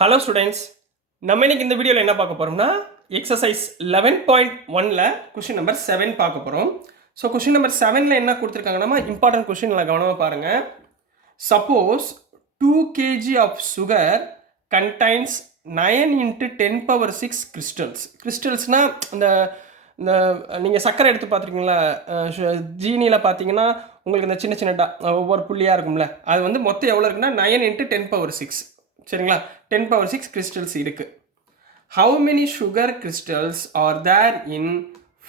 Hello students, நம்ம இன்னைக்கு இந்த வீடியோவில் என்ன பார்க்க போகிறோம்னா எக்ஸசைஸ் 11.1ல் கொஷின் நம்பர் 7 பார்க்க போகிறோம். ஸோ கொஷின் நம்பர் 7ல் என்ன கொடுத்துருக்காங்கன்னா இம்பார்ட்டன்ட் கொஷினில் கவனமாக பாருங்கள். Suppose 2 kg of sugar contains 9 into 10 power 6 crystals. கிறிஸ்டல்ஸ்னால் இந்த இந்த நீங்கள் சர்க்கரை எடுத்து பார்த்துருக்கீங்களா, ஜீனியில் பார்த்தீங்கன்னா உங்களுக்கு இந்த சின்ன சின்ன ஒவ்வொரு புள்ளியாக இருக்கும்ல, அது வந்து மொத்தம் எவ்வளோ இருக்குன்னா 9 into 10 power 6. சரிங்களா, 10 power 6 கிறிஸ்டல்ஸ் இருக்கு. How many sugar crystals are there in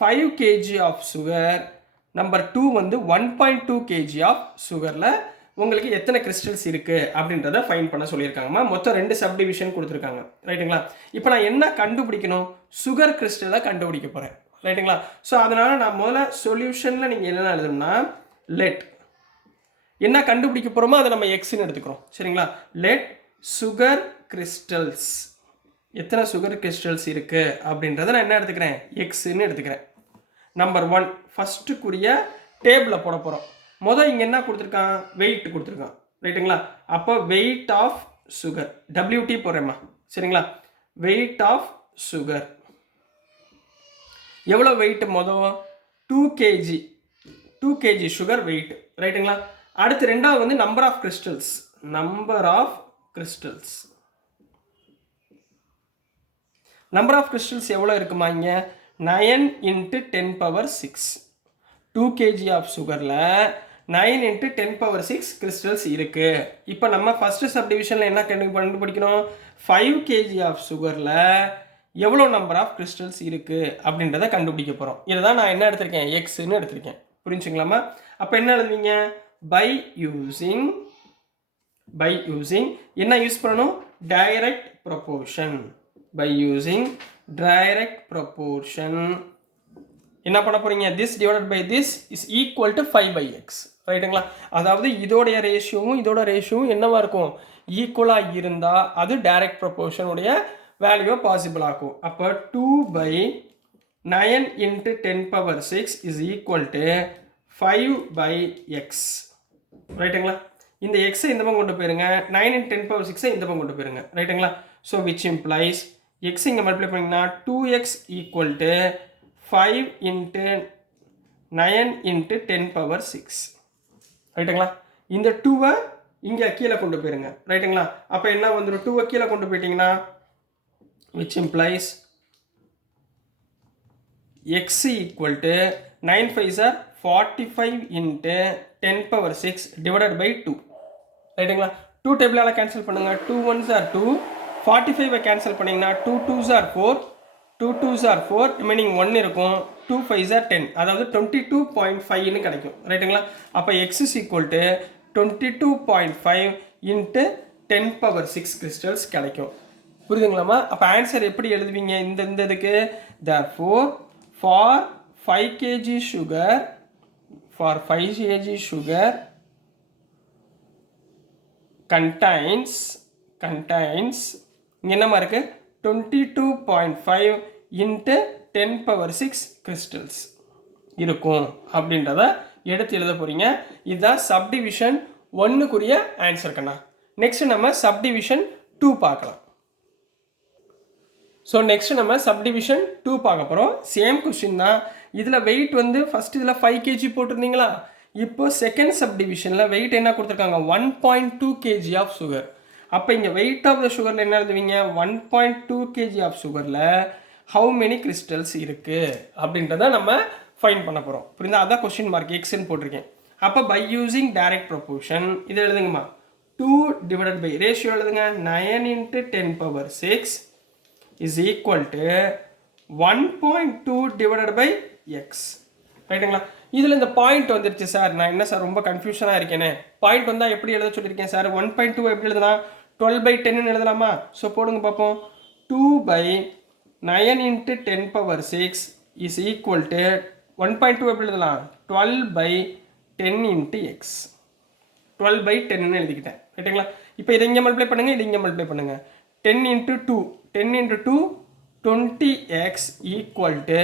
5 kg of sugar. Number 2 வந்து 1.2 kg ஆஃப் சுகரில் உங்களுக்கு எத்தனை கிறிஸ்டல்ஸ் இருக்கு அப்படின்றத ஃபைன் பண்ண சொல்லியிருக்காங்கம்மா. மொத்தம் 2 சப்டிவிஷன் கொடுத்துருக்காங்க. ரைட்டுங்களா, இப்போ நான் என்ன கண்டுபிடிக்கணும்? சுகர் கிறிஸ்டலை கண்டுபிடிக்க போகிறேன். ரைட்டுங்களா, ஸோ அதனால் நான் முதல்ல சொல்யூஷனில் நீங்கள் என்னென்ன எழுதணும்னா லெட் என்ன கண்டுபிடிக்க போகிறோமோ அதை நம்ம எக்ஸ்ன்னு எடுத்துக்கிறோம். சரிங்களா, லெட் சுகர் கிறிஸ்டல்ஸ், எத்தனை சுகர் கிறிஸ்டல்ஸ் இருக்குது அப்படின்றத நான் என்ன எடுத்துக்கிறேன்? எக்ஸ்ன்னு எடுத்துக்கிறேன். நம்பர் 1 ஃபஸ்ட்டுக்குரிய டேபிளில் போட போகிறோம். முதல் இங்கே என்ன கொடுத்துருக்கான்? வெயிட் கொடுத்துருக்கான். ரைட்டுங்களா, அப்போ வெயிட் ஆஃப் சுகர் WT போடுறேம்மா. சரிங்களா, வெயிட் ஆஃப் சுகர் எவ்வளோ வெயிட்? மொதல் 2 kg, 2 kg சுகர் வெயிட். ரைட்டுங்களா, அடுத்து ரெண்டாவது வந்து number of crystals. Number of crystals, number of crystals எவ்வளோ இருக்குமா? இங்கே 9 into 10 power 6. 2 kg ஆஃப் சுகரில் 9 into 10 power 6 கிறிஸ்டல்ஸ் இருக்கு. இப்போ நம்ம ஃபர்ஸ்ட் சப்டிவிஷனில் என்ன கண்டுபிடிக்கணும்? 5 kg ஆஃப் சுகரில் எவ்வளோ நம்பர் ஆஃப் கிறிஸ்டல்ஸ் இருக்கு அப்படின்றத கண்டுபிடிக்க போகிறோம். இதை தான் நான் என்ன எடுத்திருக்கேன்? எக்ஸ்ன்னு எடுத்திருக்கேன். புரிஞ்சுங்களாமா? அப்போ என்ன எழுதுவீங்க? பை யூஸிங் என்ன யூஸ் பண்ணணும்? Direct proportion. By using direct proportion என்ன பண்ண போறீங்க? This divided by this is equal to 5/x. ரைட்டுங்களா, அதாவது இதோடைய ரேஷியோவும் இதோட ரேஷியோவும் என்னவா இருக்கும்? ஈக்குவலாக இருந்தால் அது டைரக்ட் ப்ரொபோர்ஷனுடைய வேல்யூவை பாசிபிள் ஆகும். அப்போ 2/9 into 10 power 6 is equal to 5/x. ரைட்டுங்களா, இந்த எக்ஸை இந்த பக்கம் கொண்டு போயிருங்க, 9 into 10 power 6 இந்த பக்கம் கொண்டு போயிருங்க. ரைட்டுங்களா, ஸோ விச் இம்ப்ளைஸ் எக்ஸ் இங்கே மல்டிப்ளை பண்ணிங்கன்னா 2x equal to 5 into 9 into 10 power 6. ரைட்டுங்களா, இந்த 2வை இங்கே கீழே கொண்டு போயிருங்க. ரைட்டுங்களா, அப்போ என்ன வந்துடும்? 2வை கீழே கொண்டு போயிட்டீங்கன்னா which implies x equal to 9 5s are 45 into 10 power 6 divided by 2. ரைட்டுங்களா, 2 டேபிளால் கேன்சல் பண்ணுங்க. 2 1s are 2, 45 கேன்சல் பண்ணிங்கன்னா 2 2s are 4, 2 2s are 4, remaining 1 இருக்கும். 2 5s are 10, அதாவது 22.5ன்னு கிடைக்கும். ரைட்டுங்களா, அப்போ x is equal to 22.5 into 10 power 6 crystals கிடைக்கும். புரியுதுங்களாமா? அப்போ ஆன்சர் எப்படி எழுதுவீங்க? இந்த இதுக்கு therefore for 5 kg sugar, for 5 kg sugar contains இங்கே என்னமா இருக்கு? 22.5 into 10 power 6 கிறிஸ்டல்ஸ் இருக்கும் அப்படின்றத எடுத்து எழுத போறீங்க. இதுதான் சப்டிவிஷன் 1க்குரிய ஆன்சர் கண்ணா. நெக்ஸ்ட் நம்ம சப்டிவிஷன் 2 பார்க்கலாம். ஸோ நெக்ஸ்ட் நம்ம சப்டிவிஷன் 2 பார்க்க போகிறோம். சேம் கொஸ்டின் தான். இதில் வெயிட் வந்து ஃபஸ்ட் இதில் 5 kg போட்டிருந்தீங்களா, இப்போ செகண்ட் சப்டிவிஷனில் வெயிட் என்ன கொடுத்துருக்காங்க? 1.2 kg ஆஃப் சுகர். அப்போ இங்கே வெயிட் ஆஃப் த சுகரில் என்ன எழுதுவீங்க? 1.2 kg ஆஃப் சுகரில் ஹவு மெனி கிறிஸ்டல்ஸ் இருக்குது அப்படின்றத நம்ம ஃபைன் பண்ண போகிறோம். புரியுதா? அதான் கொஸ்டின் மார்க் எக்ஸ்ன்னு போட்டிருக்கேன். அப்போ பை யூஸிங் டைரக்ட் ப்ரொபோர்ஷன் இதை எழுதுங்கம்மா. 2 டிவைடட் பை ரேஷியோ எழுதுங்க. 9 into 10 power 6 is equal to 1.2 divided by x. ரைட்டுங்களா, இதில் இந்த பாயிண்ட் வந்துருச்சு சார். நான் என்ன சார் ரொம்ப கன்ஃபியூஷனாக இருக்கேனே. பாயிண்ட் வந்தால் எப்படி எழுத சொல்லியிருக்கேன் சார்? 1.2 எப்படி எழுதுனா? 12/10 எழுதலாமா? ஸோ போடுங்க பார்ப்போம். 2/9 into 10 power 6 is equal to 1.2 எப்படி எழுதலாம்? 12/10 into x. 12/10 எழுதிக்கிட்டேன். ரைட்டுங்களா, இப்போ இதை இங்கே மல்டிப்ளை பண்ணுங்க, இது இங்கே மல்டிப்ளை பண்ணுங்க. 10 into 2 20x equal to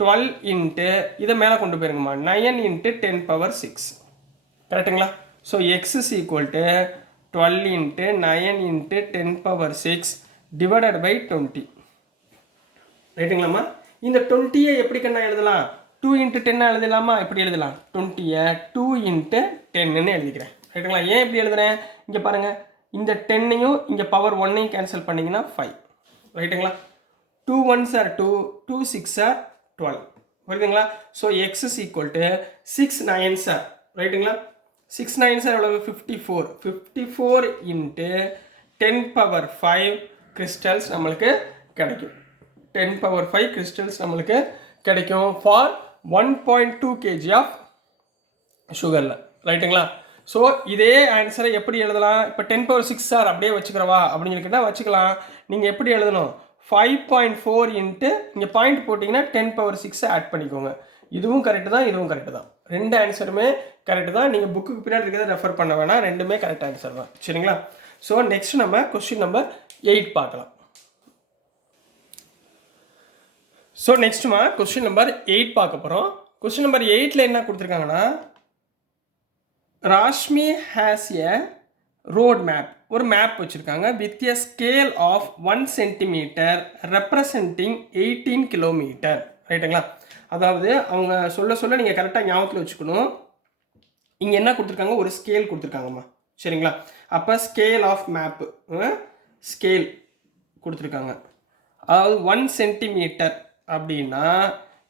12 into இதை மேலே கொண்டு போயிருங்கம்மா 9 into 10 power 6. கரெக்டுங்களா? So x is equal to 12 into 9 into 10 power 6 divided by 20. ரைட்டுங்களாம்மா? இந்த 20 எப்படி கண்ணா எழுதலாம்? 2 into 10 எழுதலாமா? இப்படி எழுதலாம். 20 2 into 10 எழுதிக்கிறேன். ரைட்டுங்களா? ஏன் இப்படி எழுதுறேன்? இங்கே பாருங்க, இந்த 10ஐயும் இங்கே பவர் 1ஐயும் கேன்சல் பண்ணிங்கன்னா 5. ரைட்டுங்களா? 2 1s are 2, 2 6 are 12. புரியுதுங்களா? So x is equal to 6 9s are. ரைட்டுங்களா? 6 9s are எவ்வளவு? 54. 54 into 10 power 5 crystals நம்மளுக்கு கிடைக்கும். 10 power 5 crystals நம்மளுக்கு கிடைக்கும் for 1.2 kg of sugarல. ரைட்டுங்களா? ஸோ இதே ஆன்சரை எப்படி எழுதலாம்? இப்போ 10 power 6 சார் அப்படியே வச்சுக்கிறவா அப்படின்னு கேட்டால் வச்சுக்கலாம். நீங்கள் எப்படி எழுதணும்? 5.4 இன்ட்டு இங்கே பாயிண்ட் போட்டிங்கன்னா 10 power 6 ஆட் பண்ணிக்கோங்க. இதுவும் கரெக்டு தான், இதுவும் கரெக்டு தான். ரெண்டு ஆன்சருமே கரெக்டு தான். நீங்கள் புக்குக்கு பின்னாடி இருக்கிறத ரெஃபர் பண்ண வேணாம், ரெண்டுமே கரெக்ட் ஆன்சர் தான். சரிங்களா? ஸோ நெக்ஸ்ட் நம்ம கொஸ்டின் நம்பர் 8 பார்க்கலாம். ஸோ நெக்ஸ்ட்டுமா கொஸ்டின் நம்பர் 8 பார்க்க போகிறோம். கொஸ்டின் நம்பர் 8ல் என்ன கொடுத்துருக்காங்கன்னா, Rashmi has a road map, ஒரு மேப் வச்சுருக்காங்க with a scale of 1 centimetre representing 18 kilometre. ரைட்டுங்களா? அதாவது அவங்க சொல்ல நீங்கள் கரெக்டாக ஞாபகத்தில் வச்சுக்கணும். இங்கே என்ன கொடுத்துருக்காங்க? ஒரு ஸ்கேல் கொடுத்துருக்காங்கம்மா. சரிங்களா? அப்போ ஸ்கேல் ஆஃப் மேப்பு, ஸ்கேல் கொடுத்துருக்காங்க. அதாவது 1 சென்டிமீட்டர் அப்படின்னா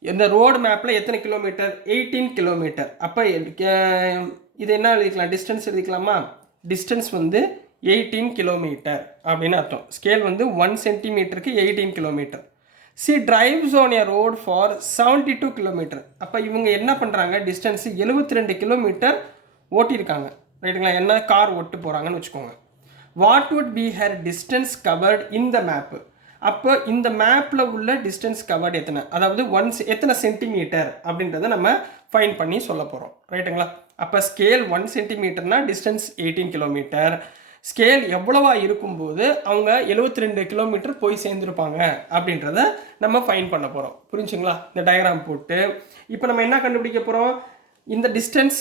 இந்த ரோடு மேப்பில் எத்தனை கிலோமீட்டர்? 18 கிலோமீட்டர். அப்போ இது என்ன எழுதிக்கலாம்? டிஸ்டன்ஸ் எழுதிக்கலாமா? டிஸ்டன்ஸ் வந்து 18 கிலோமீட்டர் அப்படின்னு அர்த்தம். ஸ்கேல் வந்து 1 சென்டிமீட்டருக்கு 18 kilometre. She drives on a road for 72 kilometre. அப்போ இவங்க என்ன பண்ணுறாங்க? டிஸ்டன்ஸு 72 கிலோமீட்டர் ஓட்டியிருக்காங்க. ரைட்டுங்களா? என்ன கார் ஓட்டு போகிறாங்கன்னு வச்சுக்கோங்க. What would be her distance covered in the map? அப்போ இந்த மேப்பில் உள்ள டிஸ்டன்ஸ் கவர்டு எத்தனை, அதாவது எத்தனை சென்டிமீட்டர் அப்படின்றத நம்ம ஃபைன் பண்ணி சொல்ல போகிறோம். ரைட்டுங்களா? அப்போ ஸ்கேல் 1 சென்டிமீட்டர்னா டிஸ்டன்ஸ் 18 கிலோமீட்டர். ஸ்கேல் எவ்வளவா இருக்கும்போது அவங்க 72 கிலோமீட்டர் போய் சேர்ந்துருப்பாங்க அப்படின்றத நம்ம ஃபைன் பண்ண போகிறோம். புரிஞ்சுங்களா? இந்த டயக்ராம் போட்டு இப்போ நம்ம என்ன கண்டுபிடிக்க போகிறோம்? இந்த distance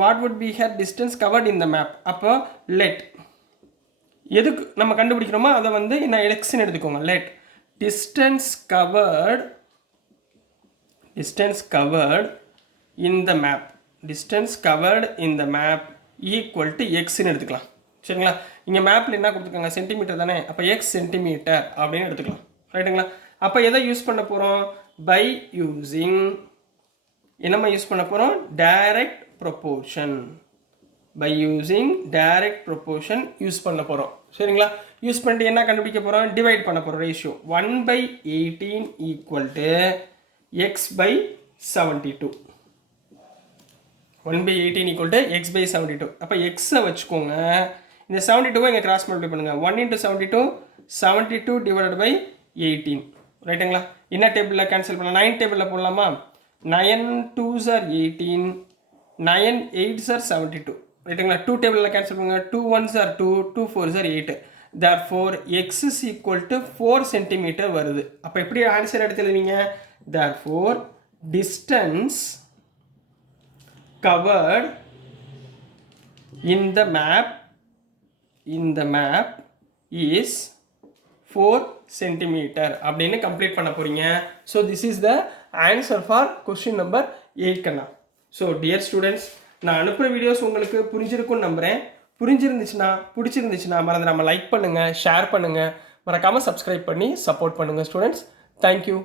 what would be her distance covered in the map. அப்போ லெட் எதுக்கு நம்ம கண்டுபிடிக்கிறோமோ அதை வந்து நான் எக்ஸ்ன்னு எடுத்துக்கோங்க. Let distance covered in the map, distance covered in the map equal to எக்ஸ்ன்னு எடுத்துக்கலாம். சரிங்களா? இங்கே மேப்பில் என்ன கொடுத்துருக்காங்க? சென்டிமீட்டர் தானே. அப்போ எக்ஸ் சென்டிமீட்டர் அப்படின்னு எடுத்துக்கலாம். ரைட்டுங்களா? அப்போ எதை யூஸ் பண்ண போகிறோம்? பை யூஸிங் என்னம்மா யூஸ் பண்ண போகிறோம்? Direct proportion. By using direct proportion use பண்ண போகிறோம். சரிங்களா? யூஸ் பண்ணிட்டு என்ன கண்டுபிடிக்க போகிறோம்? டிவைட் பண்ண போகிறோம். Ratio 1/18 equal to x by 72. 1/18 equal to x by 72. அப்போ எக்ஸை வச்சுக்கோங்க. இந்த 72 இங்கே கிராஸ் மல்டிப்ளை பண்ணுங்கள். 1 into 72 72 டிவைடட் பை 18. ரைட்டுங்களா? என்ன டேபிளில் கேன்சல் பண்ணலாம்? 9 டேபிளில் போடலாமா? 9 2s are 18, 9 8s are 72. ரைட்டுங்களா? 2 டேபிளில் கேன்சல் பண்ணுங்கள். 2 1s are 2, 2 4s are 8. therefore x is equal to 4 centimetre வருது. அப்போ எப்படி answer எடுத்துருவீங்க? therefore distance covered in the map is 4 centimeter அப்படின்னு கம்ப்ளீட் பண்ண போறீங்க. so this is the answer for question number 8 Kanna. so dear students, நான் அனுப்புகிற videos உங்களுக்கு புரிஞ்சிருக்கும்னு நம்புகிறேன். பிடிச்சிருந்துச்சுன்னா மறந்துடாமல் லைக் பண்ணுங்கள், ஷேர் பண்ணுங்கள், மறக்காமல் சப்ஸ்கிரைப் பண்ணி சப்போர்ட் பண்ணுங்கள் ஸ்டூடெண்ட்ஸ். தேங்க்யூ.